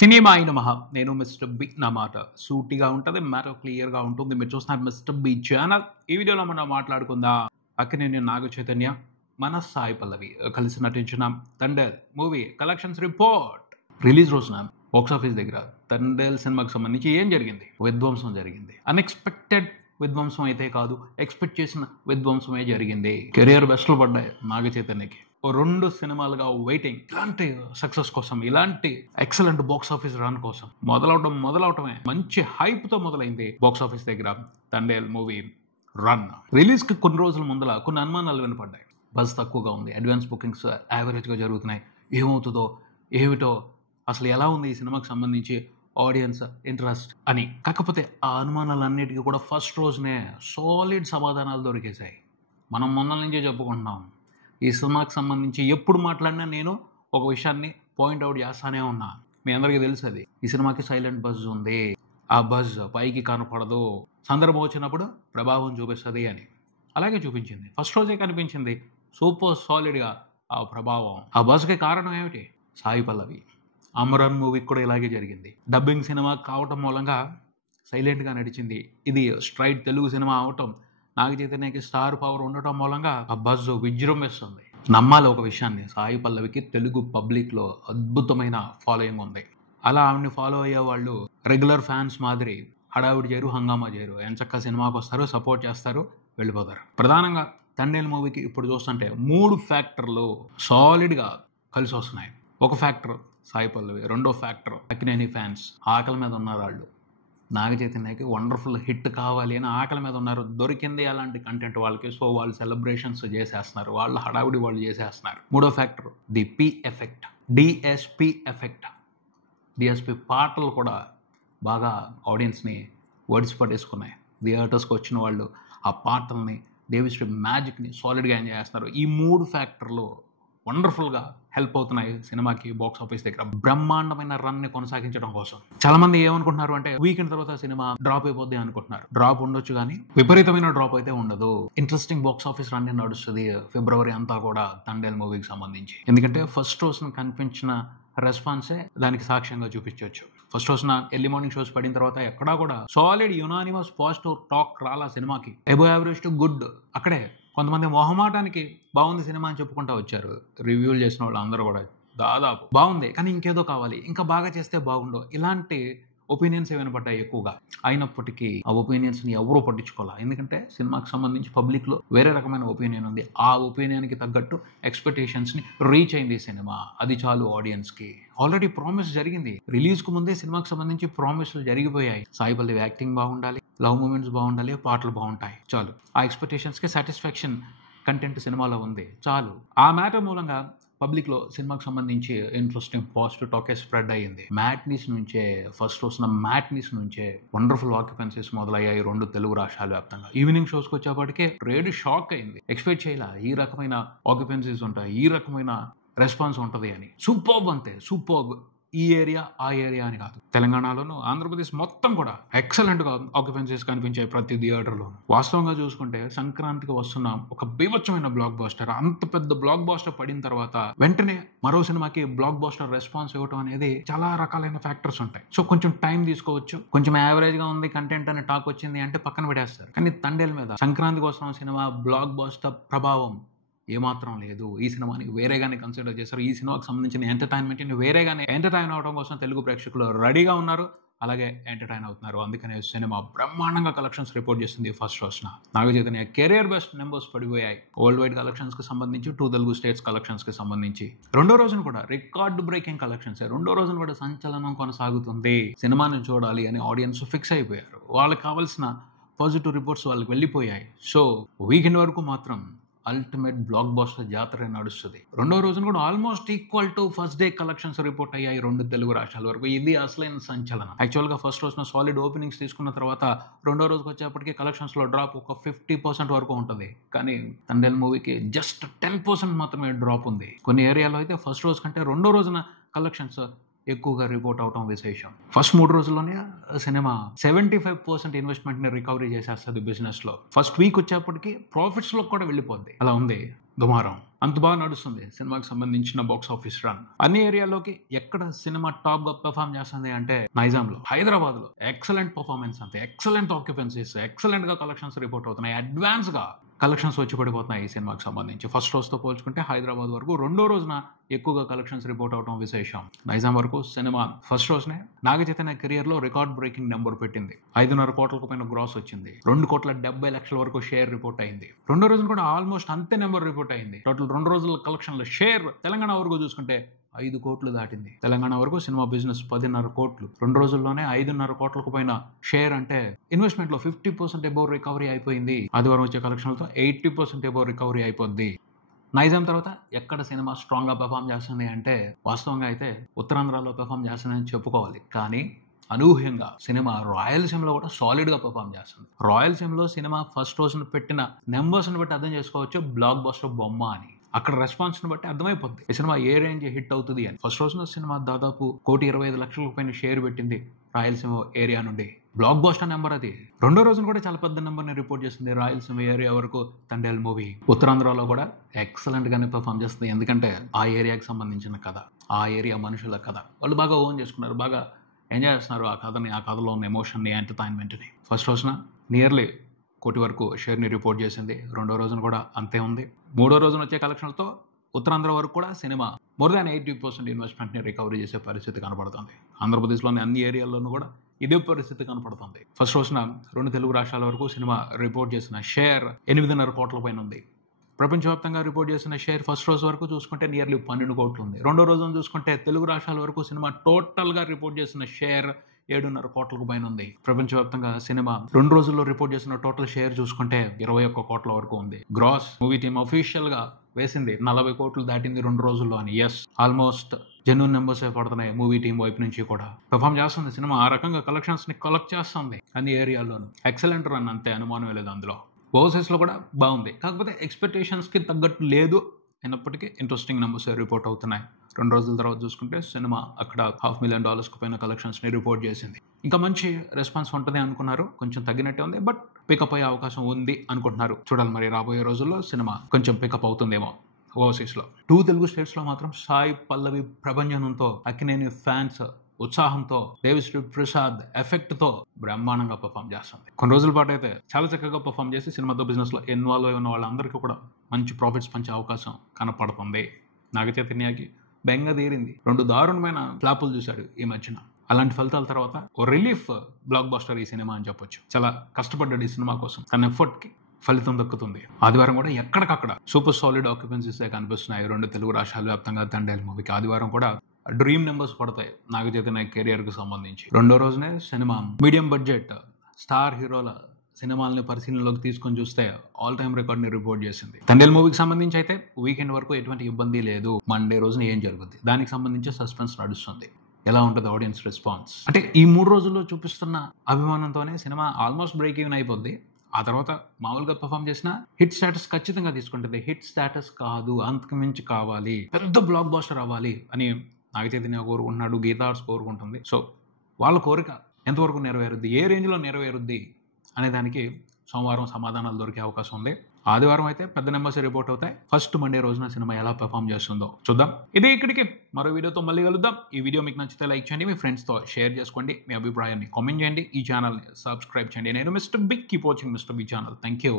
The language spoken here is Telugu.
సినిమా అయిన మహా నేను మిస్టర్ బి నా మాట సూటిగా ఉంటుంది, మ్యాటర్ క్లియర్గా ఉంటుంది. మీరు చూస్తున్నారు మిస్టర్ బి ఛానల్. ఈ వీడియోలో మనం మాట్లాడుకుందాం అక్కినేని నాగ చైతన్య, మన సాయి పల్లవి కలిసి నటించిన Thandel movie collections report. Release రోజున బాక్స్ ఆఫీస్ దగ్గర తండేల్ సినిమాకి సంబంధించి ఏం జరిగింది? విధ్వంసం జరిగింది. అన్ఎక్స్పెక్టెడ్ విధ్వంసం అయితే కాదు, ఎక్స్పెక్ట్ చేసిన విధ్వంసమే జరిగింది. కెరియర్ బెస్ట్లు పడ్డాయి నాగ చైతన్యకి. 2 సినిమాలుగా వెయిటింగ్ ఇలాంటి సక్సెస్ కోసం, ఇలాంటి ఎక్సలెంట్ బాక్స్ ఆఫీస్ రన్ కోసం మొదలవటమే మంచి హైప్ తో మొదలైంది బాక్స్ ఆఫీస్ దగ్గర తండేల్ మూవీ రన్. రిలీజ్ కి కొన్ని రోజుల ముందల కొన్ని అనుమానాలు వినపడ్డాయి. బజ్ తక్కువగా ఉంది, అడ్వాన్స్ బుకింగ్స్ యావరేజ్ గా జరుగుతున్నాయి, ఏమవుతుందో ఏమిటో, అసలు ఎలా ఉంది ఈ సినిమాకి సంబంధించి ఆడియన్స్ ఇంట్రెస్ట్ అని. కాకపోతే ఆ అనుమానాలన్నిటికీ కూడా ఫస్ట్ రోజునే సాలిడ్ సమాధానాలు దొరికేశాయి. మనం మొన్న నుంచే చెప్పుకుంటున్నాం, ఈ సినిమాకి సంబంధించి ఎప్పుడు మాట్లాడినా నేను ఒక విషయాన్ని పాయింట్అవుట్ చేస్తానే ఉన్నా. మీ అందరికీ తెలుసు, అది ఈ సినిమాకి సైలెంట్ బజ్ ఉంది. ఆ బజ్ పైకి కనపడదు, సందర్భం వచ్చినప్పుడు ప్రభావం చూపిస్తుంది అని. అలాగే చూపించింది. ఫస్ట్ రోజే కనిపించింది సూపర్ సాలిడ్గా ఆ ప్రభావం. ఆ బజ్కి కారణం ఏమిటి? సాయి పల్లవి. అమరన్ మూవీకి కూడా ఇలాగే జరిగింది. డబ్బింగ్ సినిమా కావటం మూలంగా సైలెంట్గా నడిచింది. ఇది స్ట్రైట్ తెలుగు సినిమా అవటం, నాగ చైతన్యకి స్టార్ పవర్ ఉండటం మూలంగా ఆ బజ్ విజృంభిస్తుంది. నమ్మాలి ఒక విషయాన్ని, సాయి పల్లవికి తెలుగు పబ్లిక్లో అద్భుతమైన ఫాలోయింగ్ ఉంది. అలా ఆవిడని ఫాలో అయ్యే వాళ్ళు రెగ్యులర్ ఫ్యాన్స్ మాదిరి హడావిడి చేయరు, హంగామా చేయరు. ఎంచక్క సినిమాకి వస్తారు, సపోర్ట్ చేస్తారు, వెళ్ళిపోతారు. ప్రధానంగా తండేల్ మూవీకి ఇప్పుడు చూస్తుంటే 3 ఫ్యాక్టర్లు సాలిడ్గా కలిసి వస్తున్నాయి. ఒక ఫ్యాక్టర్ సాయి పల్లవి, రెండో ఫ్యాక్టర్ అక్కినేని ఫ్యాన్స్. ఆకలి మీద ఉన్నారు వాళ్ళు. నాగ చైతన్యకి వండర్ఫుల్ హిట్ కావాలి అని ఆకలి మీద ఉన్నారు. దొరికింది అలాంటి కంటెంట్ వాళ్ళకి. సో వాళ్ళు సెలబ్రేషన్స్ చేసేస్తున్నారు, వాళ్ళ హడావుడి వాళ్ళు చేసేస్తున్నారు. మూడో factor the P effect, DSP effect. DSP పాటలు కూడా బాగా ఆడియన్స్ని వర్డ్స్ పట్టేసుకున్నాయి. థియేటర్స్కి వచ్చిన వాళ్ళు ఆ పాటల్ని, దేవిశ్రీ మ్యాజిక్ని సాలిడ్గా ఎంజాయ్ చేస్తున్నారు. ఈ 3 ఫ్యాక్టర్లు వండర్ఫుల్గా హెల్ప్ అవుతున్నాయి సినిమాకి బాక్స్ ఆఫీస్ దగ్గర బ్రహ్మాండమైన రన్ ని కొనసాగించడం కోసం. చాలా మంది ఏమనుకుంటున్నారు అంటే వీకెండ్ తర్వాత సినిమా డ్రాప్ అయిపోద్ది అనుకుంటున్నారు. డ్రాప్ ఉండొచ్చు కానీ విపరీతమైన డ్రాప్ అయితే ఉండదు. ఇంట్రెస్టింగ్ బాక్స్ ఆఫీస్ రన్ నడుస్తుంది ఫిబ్రవరి అంతా కూడా తండేల్ మూవీకి సంబంధించి. ఎందుకంటే ఫస్ట్ రోజున కనిపించిన రెస్పాన్సే దానికి సాక్ష్యంగా చూపించవచ్చు. ఫస్ట్ రోజున ఎర్లీ మార్నింగ్ షోస్ పడిన తర్వాత ఎక్కడా కూడా సాలిడ్ యునానిమస్ పాజిటివ్ టాక్ రాలా సినిమాకి. Above average to good. అక్కడే కొంతమంది మొహమాటానికి బాగుంది సినిమా అని చెప్పుకుంటూ వచ్చారు. రివ్యూలు చేసిన వాళ్ళు అందరూ కూడా దాదాపు బాగుంది కానీ ఇంకేదో కావాలి, ఇంకా బాగా చేస్తే బాగుండు, ఇలాంటి ఒపీనియన్స్ వినపడ్డాయి ఎక్కువగా. అయినప్పటికీ ఆ ఒపీనియన్స్ని ఎవరూ పట్టించుకోవాలి. ఎందుకంటే సినిమాకి సంబంధించి పబ్లిక్లో వేరే రకమైన ఒపీనియన్ ఉంది. ఆ ఒపీనియన్కి తగ్గట్టు ఎక్స్పెక్టేషన్స్ని రీచ్ అయింది సినిమా. అది చాలు ఆడియన్స్కి. ఆల్రెడీ ప్రామిస్ జరిగింది. రిలీజ్కు ముందే సినిమాకి సంబంధించి ప్రామిస్లు జరిగిపోయాయి. సాయి పల్లవి యాక్టింగ్ బాగుండాలి, లవ్ మూమెంట్స్ బాగుండాలి, పాటలు బాగుంటాయి, చాలు. ఆ ఎక్స్పెక్టేషన్స్కి సాటిస్ఫాక్షన్ కంటెంట్ సినిమాలో ఉంది, చాలు. ఆ మ్యాటర్ మూలంగా పబ్లిక్లో సినిమాకి సంబంధించి ఇంట్రెస్టింగ్ పాజిటివ్ టాకే స్ప్రెడ్ అయ్యింది. మ్యాట్నీస్ నుంచే, ఫస్ట్ రోజున మ్యాట్నీస్ నుంచే వండర్ఫుల్ ఆక్యుపెన్సీస్ మొదలయ్యాయి 2 తెలుగు రాష్ట్రాల వ్యాప్తంగా. ఈవినింగ్ షోస్కి వచ్చేప్పటికే రేడ్ షాక్ అయింది. ఎక్స్పెక్ట్ చేయాల ఈ రకమైన ఆక్యుపెన్సీస్ ఉంటాయి, ఈ రకమైన రెస్పాన్స్ ఉంటుంది అని. సూపర్బ్ అంతే, సూపర్బ్. ఈ ఏరియా ఆ ఏరియా అని కాదు, తెలంగాణలోను ఆంధ్రప్రదేశ్ మొత్తం కూడా ఎక్సలెంట్గా ఆక్యుపెన్సీస్ కనిపించాయి ప్రతి థియేటర్లోను. వాస్తవంగా చూసుకుంటే సంక్రాంతికి వస్తున్న ఒక బీభత్సమైన బ్లాక్ బాస్టర్, అంత పెద్ద బ్లాక్ బాస్టర్ పడిన తర్వాత వెంటనే మరో సినిమాకి బ్లాక్ బాస్టర్ రెస్పాన్స్ ఇవ్వడం అనేది చాలా రకాలైన ఫ్యాక్టర్స్ ఉంటాయి. సో కొంచెం టైం తీసుకోవచ్చు. కొంచెం యావరేజ్గా ఉంది కంటెంట్ అని టాక్ వచ్చింది అంటే పక్కన పెట్టేస్తారు. కానీ తండేల్ మీద సంక్రాంతికి వస్తున్న సినిమా బ్లాక్ బాస్టర్ ప్రభావం ఏమాత్రం లేదు. ఈ సినిమాని వేరేగానే కన్సిడర్ చేశారు. ఈ సినిమాకి సంబంధించిన ఎంటర్టైన్మెంట్ని వేరేగానే ఎంటర్టైన్ అవడం కోసం తెలుగు ప్రేక్షకులు రెడీగా ఉన్నారు, అలాగే ఎంటర్టైన్ అవుతున్నారు. అందుకనే సినిమా బ్రహ్మాండంగా కలెక్షన్స్ రిపోర్ట్ చేస్తుంది. ఫస్ట్ రోజున Naga Chaitanya career best numbers పడిపోయాయి. వరల్డ్ వైడ్ కలెక్షన్స్ కి సంబంధించి, 2 తెలుగు స్టేట్స్ కలెక్షన్స్ కి సంబంధించి. రెండో రోజున కూడా రికార్డు బ్రేకింగ్ కలెక్షన్స్. రెండో రోజున కూడా సంచలనం కొనసాగుతుంది. సినిమాని చూడాలి అని ఆడియన్స్ ఫిక్స్ అయిపోయారు. వాళ్ళకి కావాల్సిన పాజిటివ్ రిపోర్ట్స్ వాళ్ళకి వెళ్ళిపోయాయి. సో వీకెండ్ వరకు మాత్రం అల్టిమేట్ బ్లాక్ బాస్టర్ జాతర నడుస్తుంది. రెండో రోజున కూడా almost equal to first day collections report అయ్యాయి 2 తెలుగు రాష్ట్రాల వరకు. ఇది అసలైన సంచలనం. యాక్చువల్గా ఫస్ట్ రోజున సాలిడ్ ఓపెనింగ్స్ తీసుకున్న తర్వాత రెండో రోజుకి వచ్చేప్పటికీ కలెక్షన్స్లో డ్రాప్ ఒక 50% వరకు ఉంటుంది. కానీ తండేల్ మూవీకి జస్ట్ 10% మాత్రమే డ్రాప్ ఉంది. కొన్ని ఏరియాలో అయితే ఫస్ట్ రోజు కంటే రెండో రోజున కలెక్షన్స్ ఎక్కువగా రిపోర్ట్ అవటం విశేషం. ఫస్ట్ 3 రోజుల్లోనే సినిమా 75% ఇన్వెస్ట్మెంట్ని రికవరీ చేసేస్తుంది బిజినెస్లో. ఫస్ట్ వీక్ వచ్చేప్పటికి ప్రాఫిట్స్లో కూడా వెళ్ళిపోద్ది. అలా ఉంది దుమారం. అంత బాగా నడుస్తుంది సినిమాకి సంబంధించిన బాక్స్ ఆఫీస్ రన్. అన్ని ఏరియాలోకి ఎక్కడ సినిమా టాప్ గా పెర్ఫామ్ చేస్తుంది అంటే నైజాంలో, హైదరాబాద్ లో ఎక్సలెంట్ పర్ఫార్మెన్స్, అంతే ఎక్సలెంట్ ఆక్యుపెన్సీస్, ఎక్సలెంట్ గా కలెక్షన్స్ రిపోర్ట్ అవుతున్నాయి, అడ్వాన్స్ గా కలెక్షన్స్ వచ్చి పడిపోతున్నాయి ఈ సినిమాకి సంబంధించి. ఫస్ట్ రోజుతో పోల్చుకుంటే హైదరాబాద్ వరకు రెండో రోజున ఎక్కువగా కలెక్షన్స్ రిపోర్ట్ అవడం విశేషం. నైజాం వరకు సినిమా ఫస్ట్ రోజునే నాగ చైతన్య కెరియర్ లో రికార్డ్ బ్రేకింగ్ నెంబర్ పెట్టింది. 5.5 కోట్లకు పైన గ్రాస్ వచ్చింది. 2,70,00,000 వరకు షేర్ రిపోర్ట్ అయింది. రెండో రోజున కూడా ఆల్మోస్ట్ అంతే నెంబర్ రిపోర్ట్ అయింది. టోటల్ 2 రోజుల కలెక్షన్ల షేర్ తెలంగాణ వరకు చూసుకుంటే 5 కోట్లు దాటింది. తెలంగాణ వరకు సినిమా బిజినెస్ 10.5 కోట్లు. 2 రోజుల్లోనే 5.5 కోట్లకు పైన షేర్ అంటే ఇన్వెస్ట్మెంట్ లో 50% అబౌవ్ రికవరీ అయిపోయింది. ఆదివారం వచ్చే కలెక్షన్లతో 80% అబౌవ్ రికవరీ అయిపోద్ది. నైజాం తర్వాత ఎక్కడ సినిమా స్ట్రాంగ్ గా పెర్ఫామ్ చేస్తుంది అంటే వాస్తవంగా అయితే ఉత్తరాంధ్రలో పెర్ఫామ్ చేస్తుందని చెప్పుకోవాలి. కానీ అనూహ్యంగా సినిమా రాయలసీమలో కూడా సాలిడ్ గా పెర్ఫామ్ చేస్తుంది. రాయలసీమలో సినిమా ఫస్ట్ రోజున పెట్టిన నెంబర్స్ ని బట్టి అర్థం చేసుకోవచ్చు బ్లాక్ బస్టర్ బొమ్మ అని. అక్కడ రెస్పాన్స్ ని బట్టి అర్థమైపోద్ది ఈ సినిమా ఏ రేంజ్ హిట్ అవుతుంది అని. ఫస్ట్ రోజున సినిమా దాదాపు 1,25,00,000 పైన షేర్ పెట్టింది రాయలసీమ ఏరియా నుండి. బ్లాక్ బస్టర్ నెంబర్ అది. రెండో రోజున కూడా చాలా పెద్ద నెంబర్ ని రిపోర్ట్ చేసింది రాయలసీమ ఏరియా వరకు తండేల్ మూవీ. ఉత్తరాంధ్రలో కూడా ఎక్సలెంట్ గానే పెర్ఫామ్ చేస్తుంది. ఎందుకంటే ఆ ఏరియాకి సంబంధించిన కథ, ఆ ఏరియా మనుషుల కథ వాళ్ళు బాగా ఓన్ చేసుకున్నారు, బాగా ఎంజాయ్ చేస్తున్నారు ఆ కథని, ఆ కథలో ఉన్న ఎమోషన్ ని, ఎంటర్టైన్మెంట్ ని. ఫస్ట్ రోజున నియర్లీ 1 కోటి వరకు షేర్ ని రిపోర్ట్ చేసింది. రెండో రోజున కూడా అంతే ఉంది. మూడో రోజున వచ్చే కలెక్షన్లతో ఉత్తరాంధ్ర వరకు కూడా సినిమా మోర్ దాన్ 80% ఇన్వెస్ట్మెంట్ ని రికవరీ చేసే పరిస్థితి కనపడుతుంది. ఆంధ్రప్రదేశ్లోని అన్ని ఏరియాల్లోనూ కూడా ఇదే పరిస్థితి కనపడుతుంది. ఫస్ట్ రోజున 2 తెలుగు రాష్ట్రాల వరకు సినిమా రిపోర్ట్ చేసిన షేర్ 8.5 కోట్ల పైన ఉంది. ప్రపంచవ్యాప్తంగా రిపోర్ట్ చేసిన షేర్ ఫస్ట్ రోజు వరకు చూసుకుంటే నియర్లీ 12 కోట్లు ఉంది. రెండో రోజున చూసుకుంటే తెలుగు రాష్ట్రాల వరకు సినిమా టోటల్ గా రిపోర్ట్ చేసిన షేర్ 7.5 కోట్లకు పైన ఉంది. ప్రపంచవ్యాప్తంగా సినిమా 2 రోజుల్లో రిపోర్ట్ చేసిన టోటల్ షేర్ చూసుకుంటే 21 కోట్ల వరకు ఉంది. గ్రాస్ మూవీ టీమ్ అఫీషియల్ గా వేసింది 40 కోట్లు దాటింది 2 రోజుల్లో అని. ఎస్, ఆల్మోస్ట్ జెన్యూన్ నెంబర్స్ పడుతున్నాయి మూవీ టీం వైపు నుంచి కూడా. పెర్ఫామ్ చేస్తుంది సినిమా, ఆ రకంగా కలెక్షన్స్ ని కలెక్ట్ చేస్తుంది అన్ని ఏరియాల్లోనూ. ఎక్సలెంట్ రన్, అంతే అనుమానం లేదు అందులో. ఓవర్సీస్ లో కూడా బాగుంది, కాకపోతే ఎక్స్పెక్టేషన్స్ కి తగ్గట్టు లేదు అయినప్పటికీ ఇంట్రెస్టింగ్ నెంబర్స్ రిపోర్ట్ అవుతున్నాయి. 2 రోజుల తర్వాత చూసుకుంటే సినిమా అక్కడ $500,000 పైన కలెక్షన్స్ ని రిపోర్ట్ చేసింది. ఇంకా మంచి రెస్పాన్స్ ఉంటుంది అనుకున్నారు, కొంచెం తగ్గినట్టే ఉంది. బట్ పికప్ అయ్యే అవకాశం ఉంది అనుకుంటున్నారు. చూడాలి మరి రాబోయే రోజుల్లో సినిమా కొంచెం పికప్ అవుతుందేమో ఓవర్సీస్ లో. 2 తెలుగు స్టేట్స్ లో మాత్రం సాయి పల్లవి ప్రభంజనంతో, అక్కినేని ఫ్యాన్స్ ఉత్సాహంతో, దేవిశ్రీ ప్రసాద్ ఎఫెక్ట్ తో బ్రహ్మాండంగా పర్ఫామ్ చేస్తుంది. కొన్ని రోజుల పాటు అయితే చాలా చక్కగా పర్ఫామ్ చేసి సినిమాతో బిజినెస్ లో ఇన్వాల్వ్ అయి ఉన్న వాళ్ళందరికీ కూడా మంచి ప్రాఫిట్స్ పంచే అవకాశం కనపడుతుంది. నాగ చైతన్యకి బెంగ తీరింది. 2 దారుణమైన ఫ్లాపులు చూశాడు ఈ మధ్యన. అలాంటి ఫలితాల తర్వాత ఓ రిలీఫ్ బ్లాక్ బస్టర్ ఈ సినిమా అని చెప్పొచ్చు. చాలా కష్టపడ్డాడు ఈ సినిమా కోసం, తన ఎఫర్ట్ కి ఫలితం దక్కుతుంది. ఆదివారం కూడా ఎక్కడికక్కడ సూపర్ సాలిడ్ ఆక్యుపెన్సీస్ కనిపిస్తున్నాయి 2 తెలుగు రాష్ట్రాల వ్యాప్తంగా తండేల్ మూవీకి. ఆదివారం కూడా డ్రీమ్ నెంబర్స్ పడతాయి నాగ చైతన్య కెరియర్ కి సంబంధించి. రెండో రోజునే సినిమా మీడియం బడ్జెట్ స్టార్ హీరోల సినిమాలని పరిశీలనలోకి తీసుకొని చూస్తే ఆల్ టైమ్ రికార్డ్ ని రిపోర్ట్ చేసింది. తండేల్ మూవీకి సంబంధించి అయితే వీకెండ్ వరకు ఎటువంటి ఇబ్బంది లేదు. మండే రోజున ఏం జరుగుతుంది దానికి సంబంధించి సస్పెన్స్ నడుస్తుంది. ఎలా ఉంటుంది ఆడియన్స్ రెస్పాన్స్ అంటే ఈ 3 రోజుల్లో చూపిస్తున్న అభిమానంతోనే సినిమా ఆల్మోస్ట్ బ్రేక్ ఈవెన్ అయిపోద్ది. ఆ తర్వాత మామూలుగా పర్ఫామ్ చేసిన హిట్ స్టేటస్ ఖచ్చితంగా తీసుకుంటుంది. హిట్ స్టేటస్ కాదు, అంతకు మించి కావాలి, పెద్ద బ్లాక్ బాస్టర్ అవ్వాలి అని నాగ చైతన్య కోరుకుంటున్నాడు, గీతా ఆర్ట్స్ కోరుకుంటుంది. సో వాళ్ళ కోరిక ఎంతవరకు నెరవేరుద్ది, ఏ రేంజ్లో నెరవేరుద్ది అనే దానికి సోమవారం సమాధానాలు దొరికే అవకాశం ఉంది. ఆదివారం అయితే పెద్ద నెంబర్స్ రిపోర్ట్ అవుతాయి. ఫస్ట్ మండే రోజున సినిమా ఎలా పెర్ఫామ్ చేస్తుందో చూద్దాం. ఇది ఇక్కడికి మరో వీడియోతో మళ్ళీ కలుద్దాం. ఈ వీడియో మీకు నచ్చితే లైక్ చేయండి, మీ ఫ్రెండ్స్తో షేర్ చేసుకోండి, మీ అభిప్రాయాన్ని కామెంట్ చేయండి, ఈ ఛానల్ని సబ్స్క్రైబ్ చేయండి. నేను Mister Big, keep watching Mister Big channel. Thank you.